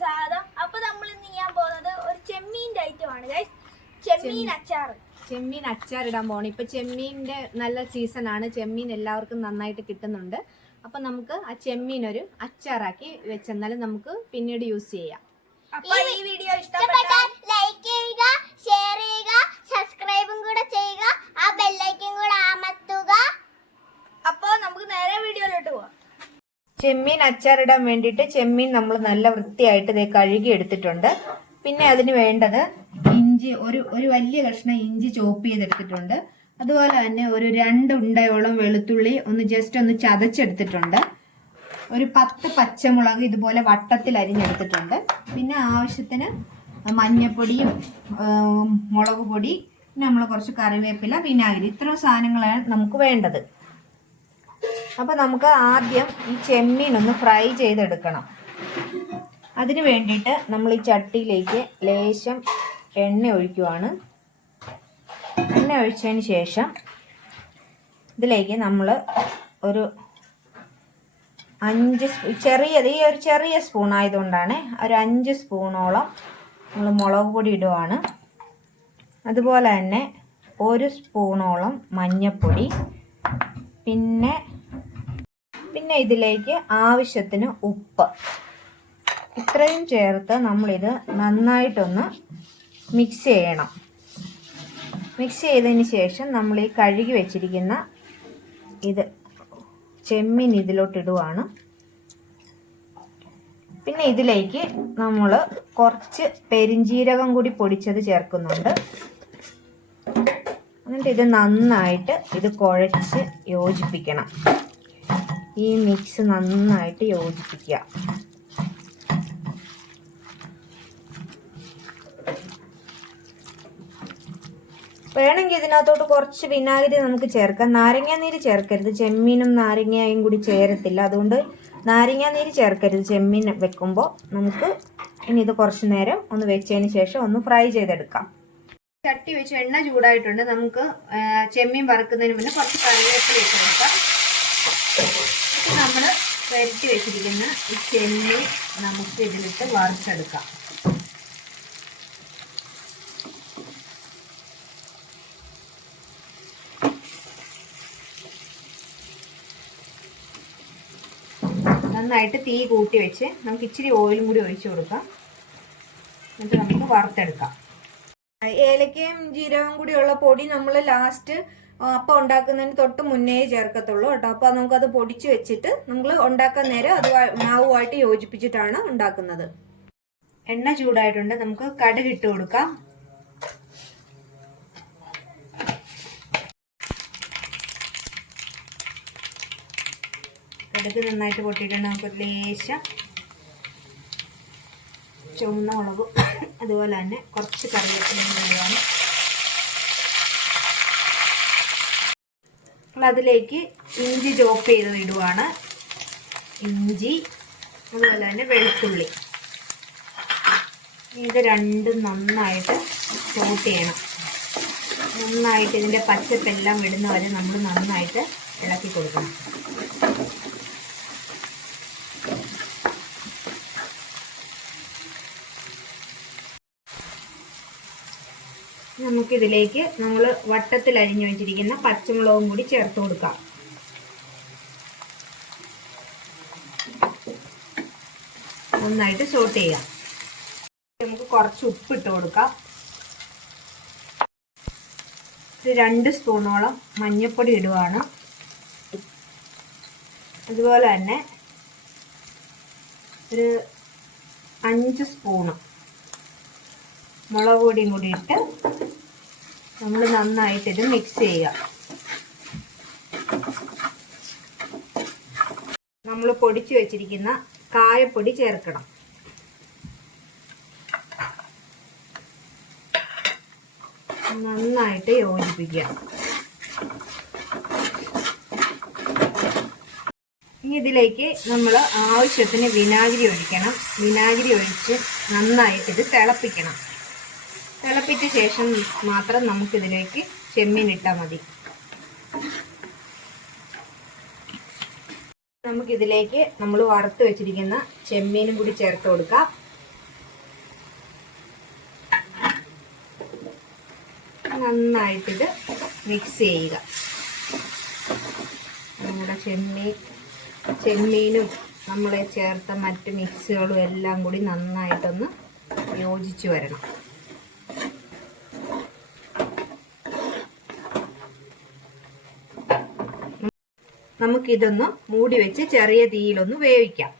സ്വാഗതം. അപ്പൊ നമ്മൾ ഇന്ന് ചെയ്യാൻ പോകുന്നത് ഒരു ചെമ്മീൻ്റെ ഐറ്റമാണ് ഗൈസ്. ചെമ്മീൻ അച്ചാർ. ചെമ്മീൻ അച്ചാർ ഇടാൻ പോകണം. ഇപ്പൊ ചെമ്മീൻ്റെ നല്ല സീസണാണ്. ചെമ്മീൻ എല്ലാവർക്കും നന്നായിട്ട് കിട്ടുന്നുണ്ട്. അപ്പൊ നമുക്ക് ആ ചെമ്മീൻ ഒരു അച്ചാറാക്കി വെച്ചെന്നാലും നമുക്ക് പിന്നീട് യൂസ് ചെയ്യാം. അപ്പൊ ഈ വീഡിയോ ഇഷ്ടപ്പെട്ടാൽ ലൈക്ക് ചെയ്യുക, ഷെയർ ചെയ്യുക, സബ്സ്ക്രൈബും കൂടെ ചെയ്യുക, ആ ബെൽ ഐക്കൺ കൂടെ അമർത്തുക. അപ്പൊ നമുക്ക് നേരെ വീഡിയോയിലോട്ട് പോവാം. ചെമ്മീൻ അച്ചാറിടാൻ വേണ്ടിയിട്ട് ചെമ്മീൻ നമ്മൾ നല്ല വൃത്തിയായിട്ട് കഴുകി എടുത്തിട്ടുണ്ട്. പിന്നെ അതിന് വേണ്ടത് ഇഞ്ചി, ഒരു വലിയ കഷ്ണം ഇഞ്ചി ചോപ്പ് ചെയ്തെടുത്തിട്ടുണ്ട്. അതുപോലെ തന്നെ ഒരു 2 ഉണ്ടയോളം വെളുത്തുള്ളി ജസ്റ്റ് ഒന്ന് ചതച്ചെടുത്തിട്ടുണ്ട്. ഒരു 10 പച്ചമുളക് ഇതുപോലെ വട്ടത്തിൽ അരിഞ്ഞെടുത്തിട്ടുണ്ട്. പിന്നെ ആവശ്യത്തിന് മഞ്ഞപ്പൊടിയും മുളക് പൊടി, പിന്നെ നമ്മൾ കുറച്ച് കറിവേപ്പില, വിനാഗിരി, ഇത്രയും സാധനങ്ങളാണ് നമുക്ക് വേണ്ടത്. അപ്പൊ നമുക്ക് ആദ്യം ഈ ചെമ്മീൻ ഒന്ന് ഫ്രൈ ചെയ്തെടുക്കണം. അതിന് വേണ്ടിയിട്ട് നമ്മൾ ഈ ചട്ടിയിലേക്ക് ലേശം എണ്ണ ഒഴിക്കുവാണ്. എണ്ണ ഒഴിച്ചതിന് ശേഷം ഇതിലേക്ക് നമ്മൾ ഒരു 5 ഒരു ചെറിയ സ്പൂൺ ആയതുകൊണ്ടാണ് ഒരു 5 സ്പൂണോളം നമ്മൾ മുളക് പൊടി ഇടുവാണ്. അതുപോലെ തന്നെ 1 സ്പൂണോളം മഞ്ഞൾപ്പൊടി, പിന്നെ ഇതിലേക്ക് ആവശ്യത്തിന് ഉപ്പ്, ഇത്രയും ചേർത്ത് നമ്മളിത് നന്നായിട്ടൊന്ന് മിക്സ് ചെയ്യണം. മിക്സ് ചെയ്തതിന് ശേഷം നമ്മൾ ഈ കഴുകി വെച്ചിരിക്കുന്ന ചെമ്മീൻ ഇതിലോട്ടിടുവാണ്. പിന്നെ ഇതിലേക്ക് നമ്മൾ കുറച്ച് പെരിഞ്ജീരകം കൂടി പൊടിച്ചത് ചേർക്കുന്നുണ്ട്. എന്നിട്ട് ഇത് നന്നായിട്ട് കുഴച്ച് യോജിപ്പിക്കണം. ഈ മിക്സ് നന്നായിട്ട് യോജിപ്പിക്കുക. വേണമെങ്കിൽ ഇതിനകത്തോട്ട് കുറച്ച് വിനാഗിരി നമുക്ക് ചേർക്കാം. നാരങ്ങാനീര് ചേർക്കരുത്, ചെമ്മീനും നാരങ്ങയും കൂടി ചേരത്തില്ല. അതുകൊണ്ട് നാരങ്ങാനീര് ചേർക്കരുത് ചെമ്മീൻ വെക്കുമ്പോൾ. നമുക്ക് ഇനി ഇത് കുറച്ച് നേരം ഒന്ന് വെച്ചതിന് ശേഷം ഒന്ന് ഫ്രൈ ചെയ്തെടുക്കാം. ചട്ടി വെച്ച് എണ്ണ ചൂടായിട്ടുണ്ട്. നമുക്ക് ചെമ്മീൻ വറുക്കുന്നതിന് മുന്നേ കുറച്ച് കറിവേപ്പില ഇട്ട് കൊടുക്കാം. നമ്മൾ പുരട്ടി വെച്ചിരിക്കുന്ന ഈ ചെമ്മീൻ നമുക്ക് ഇതിലിട്ട് വറുത്തെടുക്കാം. നന്നായിട്ട് തീ കൂട്ടി വെച്ച് നമുക്ക് ഇച്ചിരി ഓയിലും കൂടി ഒഴിച്ചു കൊടുക്കാം. എന്നിട്ട് നമുക്ക് വറുത്തെടുക്കാം. ഏലക്കയും ജീരകവും കൂടിയുള്ള പൊടി നമ്മൾ ലാസ്റ്റ് അപ്പം ഉണ്ടാക്കുന്നതിന് തൊട്ട് മുന്നേ ചേർക്കത്തുള്ളൂ കേട്ടോ. അപ്പോൾ നമുക്കത് പൊടിച്ച് വെച്ചിട്ട് നമ്മൾ ഉണ്ടാക്കാൻ നേരം അത് മാവുമായിട്ട് യോജിപ്പിച്ചിട്ടാണ് ഉണ്ടാക്കുന്നത്. എണ്ണ ചൂടായിട്ടുണ്ട്. നമുക്ക് കടുക് ഇട്ട് കൊടുക്കാം. കടുക് നന്നായിട്ട് പൊട്ടിയിട്ടുണ്ട്. നമുക്ക് ലേശം ചുവന്ന മുളകും അതുപോലെ തന്നെ കുറച്ച് കറിവേപ്പിലയും ഇടുകയാണ്. അതിലേക്ക് ഇഞ്ചി ചോപ്പ് ചെയ്ത് ഇടുവാണ്. ഇഞ്ചി അതുപോലെ തന്നെ വെളുത്തുള്ളി, ഇത് രണ്ടും നന്നായിട്ട് സോട്ട് ചെയ്യണം. നന്നായിട്ട് ഇതിൻ്റെ പച്ചപ്പെല്ലാം വിടുന്ന വരെ നമ്മൾ നന്നായിട്ട് ഇളക്കി കൊടുക്കണം. നമുക്കിതിലേക്ക് നമ്മൾ വട്ടത്തിൽ അരിഞ്ഞു വെച്ചിരിക്കുന്ന പച്ചമുളകും കൂടി ചേർത്ത് കൊടുക്കാം. നന്നായിട്ട് സോട്ട് ചെയ്യാം. നമുക്ക് കുറച്ച് ഉപ്പിട്ട് കൊടുക്കാം. 2 സ്പൂണോളം മഞ്ഞൾപ്പൊടി ഇടുവാണ്. അതുപോലെ തന്നെ ഒരു 5 സ്പൂണ് മുളക് പൊടിയും കൂടി ഇട്ട് നമ്മൾ നന്നായിട്ട് ഇത് മിക്സ് ചെയ്യുക. നമ്മൾ പൊടിച്ചു വെച്ചിരിക്കുന്ന കായപ്പൊടി ചേർക്കണം. നന്നായിട്ട് യോജിപ്പിക്കുക. ഇനി ഇതിലേക്ക് നമ്മൾ ആവശ്യത്തിന് വിനാഗിരി ഒഴിക്കണം. വിനാഗിരി ഒഴിച്ച് നന്നായിട്ട് ഇത് തിളപ്പിക്കണം. തിളപ്പിച്ച ശേഷം മാത്രം നമുക്കിതിലേക്ക് ചെമ്മീൻ ഇട്ടാൽ മതി. നമുക്കിതിലേക്ക് നമ്മൾ വറുത്ത് വെച്ചിരിക്കുന്ന ചെമ്മീനും കൂടി ചേർത്ത് കൊടുക്കാം. നന്നായിട്ടിത് മിക്സ് ചെയ്യുക. നമ്മുടെ ചെമ്മീനും നമ്മൾ ചേർത്ത മറ്റ് മിക്സുകളും എല്ലാം കൂടി നന്നായിട്ടൊന്ന് യോജിച്ച് വരണം. നമുക്കിതൊന്ന് മൂടി വെച്ച് ചെറിയ തീയിലൊന്ന് വേവിക്കാം.